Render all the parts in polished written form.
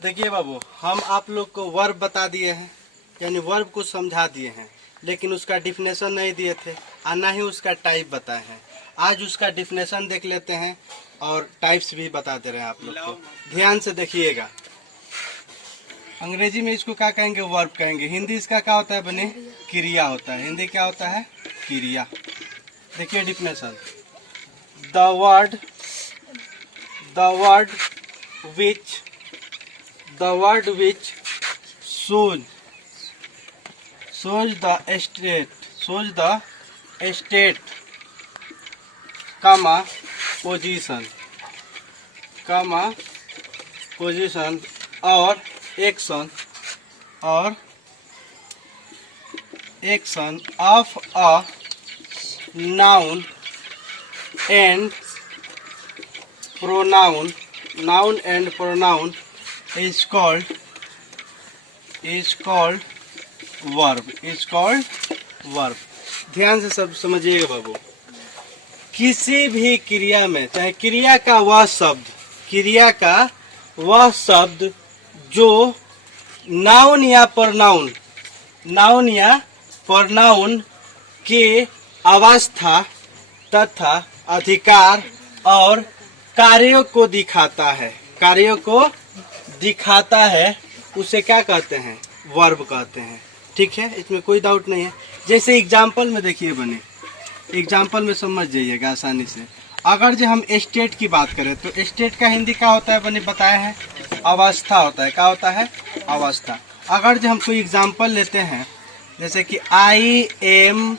देखिए बाबू, हम आप लोग को वर्ब बता दिए हैं, यानी वर्ब को समझा दिए हैं, लेकिन उसका डिफिनेशन नहीं दिए थे और ना ही उसका टाइप बताए हैं। आज उसका डिफिनेशन देख लेते हैं और टाइप्स भी बता दे रहे हैं आप लोग को। ध्यान से देखिएगा। अंग्रेजी में इसको क्या कहेंगे? वर्ब कहेंगे। हिंदी इसका क्या होता है बने? क्रिया होता है। हिंदी क्या होता है? क्रिया। देखिए definition. The word which shows the state, position और action of a noun and pronoun is called verb। ध्यान से सब समझिएगा बाबू। किसी भी क्रिया में, चाहे क्रिया का वह शब्द जो नाउन या प्रनाउन के अवस्था तथा अधिकार और कार्यों को दिखाता है, उसे क्या कहते हैं? वर्ब कहते हैं। ठीक है, इसमें कोई डाउट नहीं है। जैसे एग्जाम्पल में देखिए बने, एग्जाम्पल में समझ जाइएगा आसानी से। अगर जो हम स्टेट की बात करें तो स्टेट का हिंदी क्या होता है बने? बताया है, अवस्था होता है। क्या होता है? अवस्था। अगर जो हम कोई एग्जाम्पल लेते हैं, जैसे कि आई एम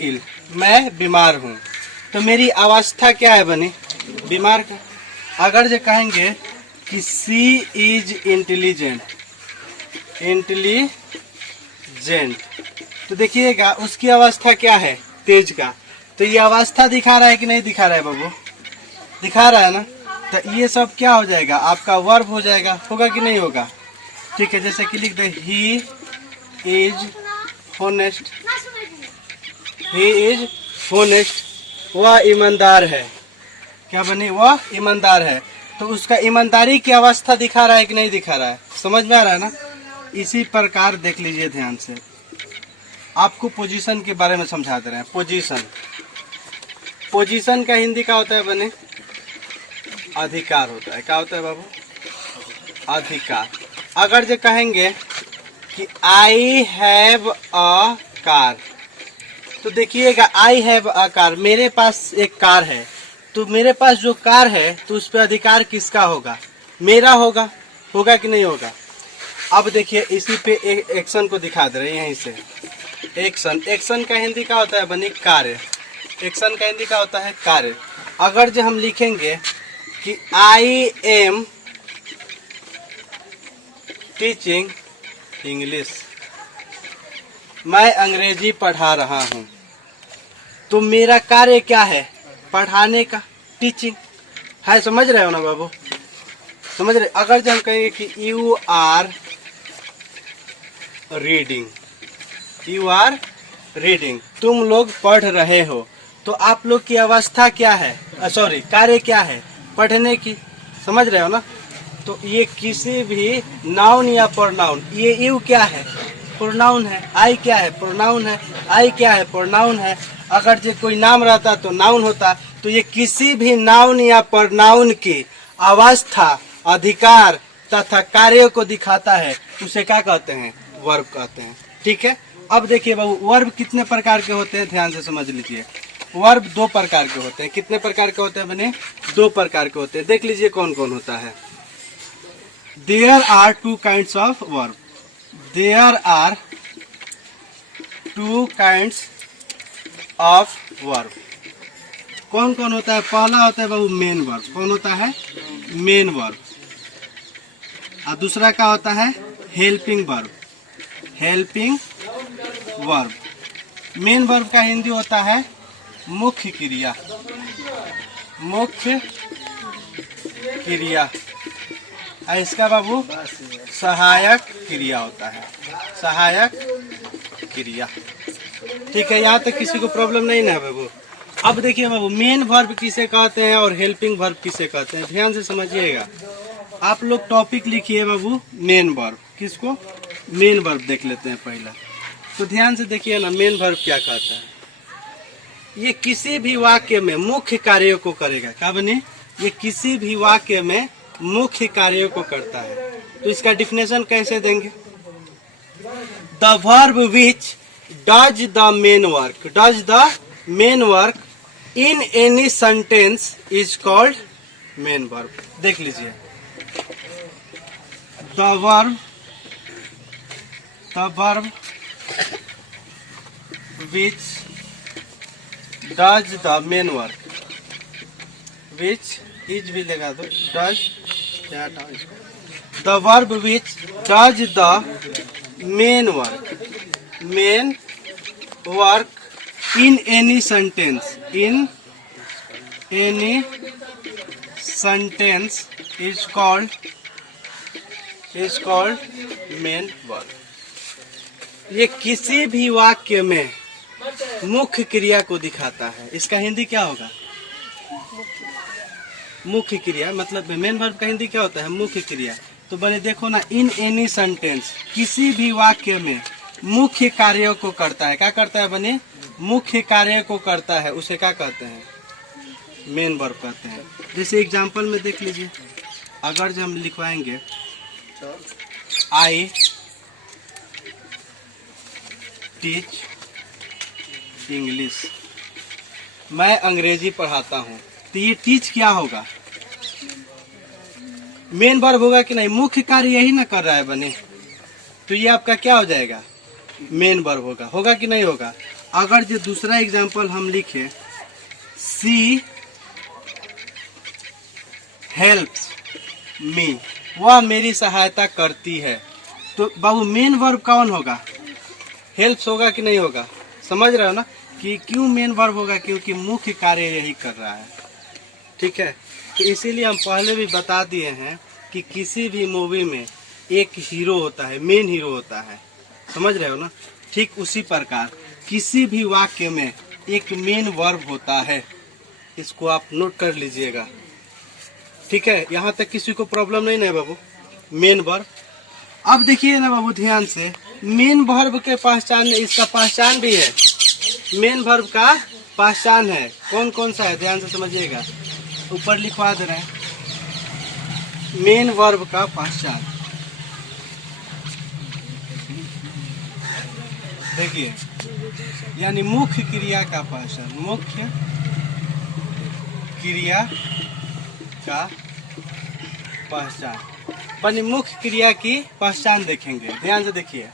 इल, मैं बीमार हूँ, तो मेरी अवस्था क्या है बने? बीमार का। अगर जो कहेंगे कि सी इज इंटेलिजेंट, तो देखिएगा उसकी अवस्था क्या है? तेज का। तो ये अवस्था दिखा रहा है कि नहीं दिखा रहा है बाबू? दिखा रहा है ना। तो ये सब क्या हो जाएगा? आपका वर्ब हो जाएगा। होगा कि नहीं होगा? ठीक है, जैसे कि लिख दे ही इज होनेस्ट, वह ईमानदार है। क्या बने? वह ईमानदार है। तो उसका ईमानदारी की अवस्था दिखा रहा है कि नहीं दिखा रहा है? समझ में आ रहा है ना। इसी प्रकार देख लीजिए ध्यान से, आपको पोजीशन के बारे में समझा दे रहे हैं। पोजीशन का हिंदी क्या होता है बने? अधिकार होता है। क्या होता है बाबू? अधिकार। अगर जो कहेंगे कि आई हैव अ कार, तो देखिएगा आई हैव अ कार, मेरे पास एक कार है। तो मेरे पास जो कार है, तो उस पर अधिकार किसका होगा? मेरा होगा। होगा कि नहीं होगा? अब देखिए इसी पे एक्शन को दिखा दे रहे हैं। यहीं से एक्शन का हिंदी क्या होता है बनी? कार्य। एक्शन का हिंदी क्या होता है? कार्य। अगर जो हम लिखेंगे कि आई एम टीचिंग इंग्लिश, मैं अंग्रेजी पढ़ा रहा हूँ, तो मेरा कार्य क्या है? पढ़ाने का, टीचिंग है। समझ रहे हो ना बाबू? समझ रहे? अगर जो हम कहेंगे कि यू आर रीडिंग, तुम लोग पढ़ रहे हो, तो आप लोग की अवस्था क्या है? कार्य क्या है? पढ़ने की। समझ रहे हो ना। तो ये किसी भी नाउन या प्रोनाउन, ये यू क्या है? प्रोनाउन है। आई क्या है? प्रोनाउन है। आई क्या है? प्रोनाउन है। अगर जो कोई नाम रहता तो नाउन होता। तो ये किसी भी नाउन या प्रोनाउन की अवस्था, अधिकार तथा कार्यों को दिखाता है, उसे क्या कहते हैं? वर्ब कहते हैं। ठीक है। अब देखिए बाबू, वर्ब कितने प्रकार के होते हैं? ध्यान से समझ लीजिए। वर्ब 2 प्रकार के होते हैं। कितने प्रकार के होते हैं बने? 2 प्रकार के होते हैं। देख लीजिए कौन कौन होता है। There are 2 kinds of verb. There are 2 kinds of verb. कौन कौन होता है? पहला होता है बाबू मेन वर्ब। कौन होता है? Main verb. और दूसरा क्या होता है? Helping verb. मेन वर्ब का हिंदी होता है मुख्य क्रिया। और इसका बाबू सहायक क्रिया होता है। सहायक क्रिया। ठीक है, यहाँ तक किसी को प्रॉब्लम नहीं ना बाबू? अब देखिए बाबू, मेन वर्ब किसे कहते हैं और हेल्पिंग वर्ब किसे कहते हैं, ध्यान से समझिएगा। आप लोग टॉपिक लिखिए बाबू मेन वर्ब। किसको? मेन वर्ब देख लेते हैं पहला। तो ध्यान से देखिए ना, मेन वर्ब क्या कहता है। ये किसी भी वाक्य में मुख्य कार्यों को करेगा। क्या बने? ये किसी भी वाक्य में मुख्य कार्यों को करता है। तो इसका डिफिनेशन कैसे देंगे? The verb which does the main work, does the main work in any sentence is called main verb. देख लीजिए, the verb which does the main work, which is भी लगा दो, does, the verb which does the main work in any sentence, in any sentence is called main verb. ये किसी भी वाक्य में मुख्य क्रिया को दिखाता है। इसका हिंदी क्या होगा? मुख्य क्रिया। मतलब मेन वर्ब का हिंदी क्या होता है? मुख्य क्रिया। तो बने देखो ना, इन एनी सेंटेंस, किसी भी वाक्य में मुख्य कार्यों को करता है। क्या करता है बने? मुख्य कार्य को करता है, उसे क्या कहते हैं? मेन वर्ब कहते हैं। जैसे एग्जांपल में देख लीजिए, अगर जो हम लिखवाएंगे आई टीच इंग्लिश, मैं अंग्रेजी पढ़ाता हूँ, तो ये टीच क्या होगा? मेन वर्ब होगा कि नहीं? मुख्य कार्य यही ना कर रहा है बने, तो ये आपका क्या हो जाएगा? मेन वर्ब होगा। होगा कि नहीं होगा? अगर जो दूसरा एग्जांपल हम लिखे, सी हेल्प्स मी, वह मेरी सहायता करती है, तो बाबू मेन वर्ब कौन होगा? हेल्प्स होगा कि नहीं होगा? समझ रहे हो ना कि क्यों मेन वर्ब होगा? क्योंकि मुख्य कार्य यही कर रहा है। ठीक है, तो इसीलिए हम पहले भी बता दिए हैं कि किसी भी मूवी में एक हीरो होता है, मेन हीरो होता है। समझ रहे हो ना? ठीक उसी प्रकार किसी भी वाक्य में एक मेन वर्ब होता है। इसको आप नोट कर लीजिएगा। ठीक है, यहाँ तक किसी को प्रॉब्लम नहीं ना बाबू? Main verb. अब देखिए ना बाबू ध्यान से, मेन वर्ब के पहचान, इसका पहचान भी है। मेन वर्ब का पहचान है। कौन कौन सा है? ध्यान से समझिएगा, ऊपर लिखवा दे रहे हैं। मेन वर्ब का पहचान देखिए, यानी मुख्य क्रिया का पहचान, मुख्य क्रिया का पहचान। बनी मुख्य क्रिया की पहचान देखेंगे। ध्यान से देखिए,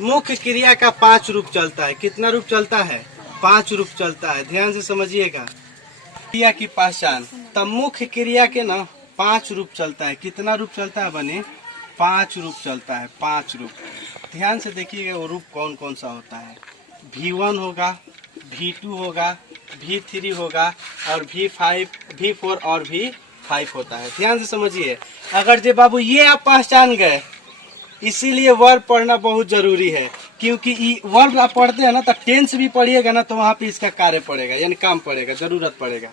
मुख्य क्रिया का 5 रूप चलता है। कितना रूप चलता है? 5 रूप चलता है। ध्यान से समझिएगा, क्रिया की पहचान। तब मुख्य क्रिया के ना 5 रूप चलता है। कितना रूप चलता है बने? 5 रूप चलता है, 5 रूप। ध्यान से देखिएगा वो रूप कौन कौन सा होता है। V1 होगा, V2 होगा, V3 होगा, और V4 और V5 होता है। ध्यान से समझिए। अगर जे बाबू ये आप पहचान गए, इसीलिए वर्ब पढ़ना बहुत जरूरी है। क्योंकि वर्ब आप पढ़ते हैं ना, तो टेंस भी पढ़िएगा ना, तो वहां पे इसका कार्य पड़ेगा, यानी काम पड़ेगा, जरूरत पड़ेगा।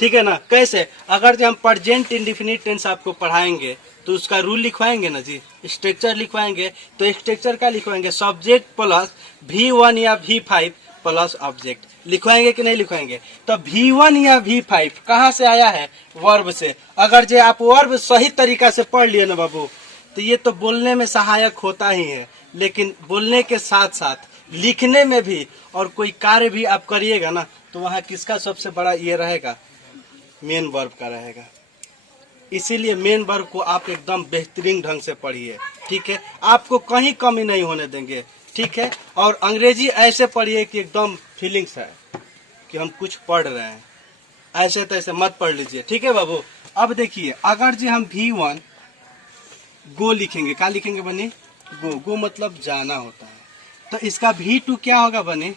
ठीक है ना? कैसे? अगर जो हम प्रेजेंट इंडेफिनिट टेंस आपको पढ़ाएंगे, तो उसका रूल लिखवाएंगे ना जी, स्ट्रक्चर लिखवाएंगे। तो स्ट्रक्चर का लिखवाएंगे? सब्जेक्ट प्लस V1 या V5 प्लस ऑब्जेक्ट। लिखवाएंगे कि नहीं लिखवाएंगे? तो V1 या V5 कहाँ से आया है? वर्ब से। अगर जो आप वर्ब सही तरीका से पढ़ लिए ना बाबू, तो ये तो बोलने में सहायक होता ही है, लेकिन बोलने के साथ साथ लिखने में भी, और कोई कार्य भी आप करिएगा ना, तो वहाँ किसका सबसे बड़ा ये रहेगा? मेन वर्ब का रहेगा। इसीलिए मेन वर्ब को आप एकदम बेहतरीन ढंग से पढ़िए। ठीक है, आपको कहीं कमी नहीं होने देंगे। ठीक है, और अंग्रेजी ऐसे पढ़िए कि एकदम फीलिंग्स है कि हम कुछ पढ़ रहे हैं। ऐसे तैसे मत पढ़ लीजिए। ठीक है बाबू? अब देखिए, अगर जो हम V1 गो लिखेंगे, क्या लिखेंगे बने? गो। गो मतलब जाना होता है। तो इसका V2 क्या होगा बने?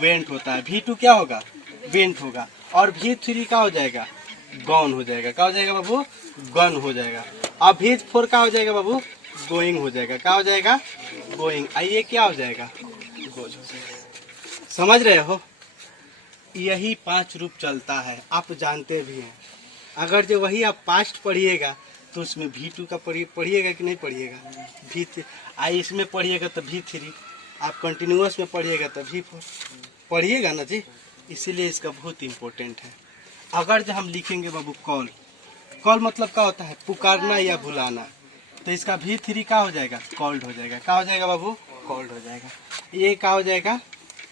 वेंट होता है। V2 क्या होगा? वेंट होगा। और V3 क्या हो जाएगा? गॉन हो जाएगा। क्या हो जाएगा बाबू? गन हो जाएगा। अब V4 क्या हो जाएगा बाबू? गोइंग हो जाएगा। क्या हो जाएगा? गोइंग। आइए क्या हो जाएगा? गोज। समझ रहे हो? यही 5 रूप चलता है, आप जानते भी हैं। अगर जो वही आप पास्ट पढ़िएगा, तो उसमें V2 का पढ़िएगा कि नहीं पढ़िएगा, आई इसमें पढ़िएगा तो V3, आप कंटिन्यूअस में पढ़िएगा तो V4 पढ़िएगा ना जी। इसीलिए इसका बहुत इम्पोर्टेंट है। अगर जो हम लिखेंगे बाबू कॉल, कॉल मतलब क्या होता है, पुकारना या बुलाना, तो इसका V3 क्या हो जाएगा, कॉल्ड हो जाएगा। क्या हो जाएगा बाबू, कॉल्ड हो जाएगा। ये क्या हो जाएगा,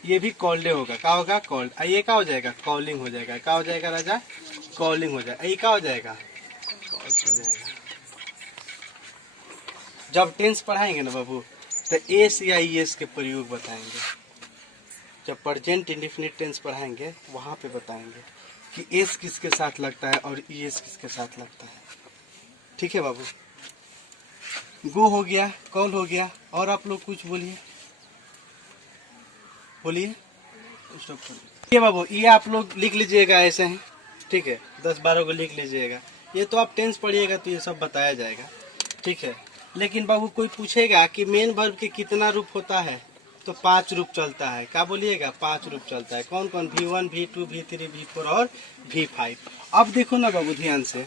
ये भी कॉल्डे होगा, क्या होगा, कॉल्ड। ये क्या हो जाएगा, कॉलिंग हो जाएगा। क्या हो जाएगा राजा, कॉलिंग हो जाएगा। ये क्या हो जाएगा, कॉल्स हो जाएगा। जब टेंस पढ़ाएंगे ना बाबू तो एस या ईएस के प्रयोग बताएंगे। जब प्रेजेंट इंडेफिनिट टेंस पढ़ाएंगे वहाँ पे बताएंगे कि एस किसके साथ लगता है और ईएस किसके साथ लगता है। ठीक है बाबू, गो हो गया, कॉल हो गया, और आप लोग कुछ बोलिए, बोलिए। ये बाबू ये आप लोग लिख लीजिएगा ऐसे हैं, ठीक है, 10-12 को लिख लीजिएगा। ये तो आप टेंस पढ़िएगा तो ये सब बताया जाएगा, ठीक है। लेकिन बाबू कोई पूछेगा कि मेन वर्ब के कितना रूप होता है, तो 5 रूप चलता है। क्या बोलिएगा, 5 रूप चलता है। कौन कौन, V1, V2, V3, V4 और V5। अब देखो ना बाबू ध्यान से,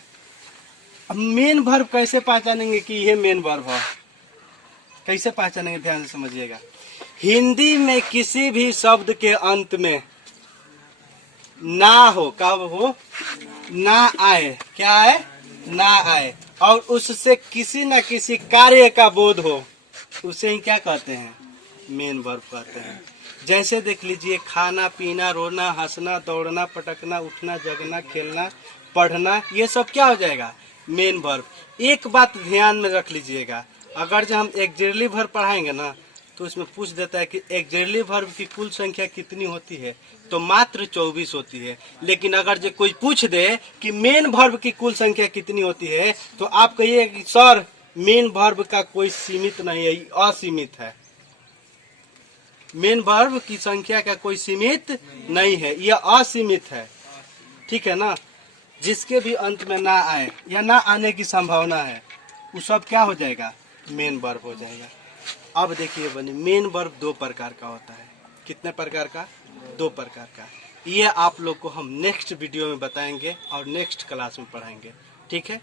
अब मेन वर्ब कैसे पहचानेंगे कि ये मेन वर्ब है, कैसे पहचानेंगे, ध्यान से समझिएगा। हिंदी में किसी भी शब्द के अंत में ना हो, कब हो, ना आए, क्या आए, ना आए, और उससे किसी न किसी कार्य का बोध हो, उसे ही क्या कहते हैं, मेन वर्ब कहते हैं। जैसे देख लीजिए, खाना पीना, रोना हंसना, दौड़ना पटकना, उठना जगना, खेलना पढ़ना, ये सब क्या हो जाएगा, मेन वर्ब। एक बात ध्यान में रख लीजिएगा, अगर जब हम एक्जेक्टिव वर्ब पढ़ाएंगे ना तो उसमें पूछ देता है कि एक्जेक्टिव वर्ब की कुल संख्या कितनी होती है, तो मात्र 24 होती है। लेकिन अगर जो कोई पूछ दे कि मेन वर्ब की कुल संख्या कितनी होती है, तो आप कहिए कि सर मेन वर्ब का कोई सीमित नहीं है, असीमित है। मेन वर्ब की संख्या का कोई सीमित नहीं है, यह असीमित है, ठीक है ना। जिसके भी अंत में ना आए या ना आने की संभावना है, वो सब क्या हो जाएगा, मेन वर्ब हो जाएगा। अब देखिए बनी, मेन वर्ब 2 प्रकार का होता है। कितने प्रकार का, 2 प्रकार का। ये आप लोग को हम नेक्स्ट वीडियो में बताएंगे और नेक्स्ट क्लास में पढ़ाएंगे, ठीक है।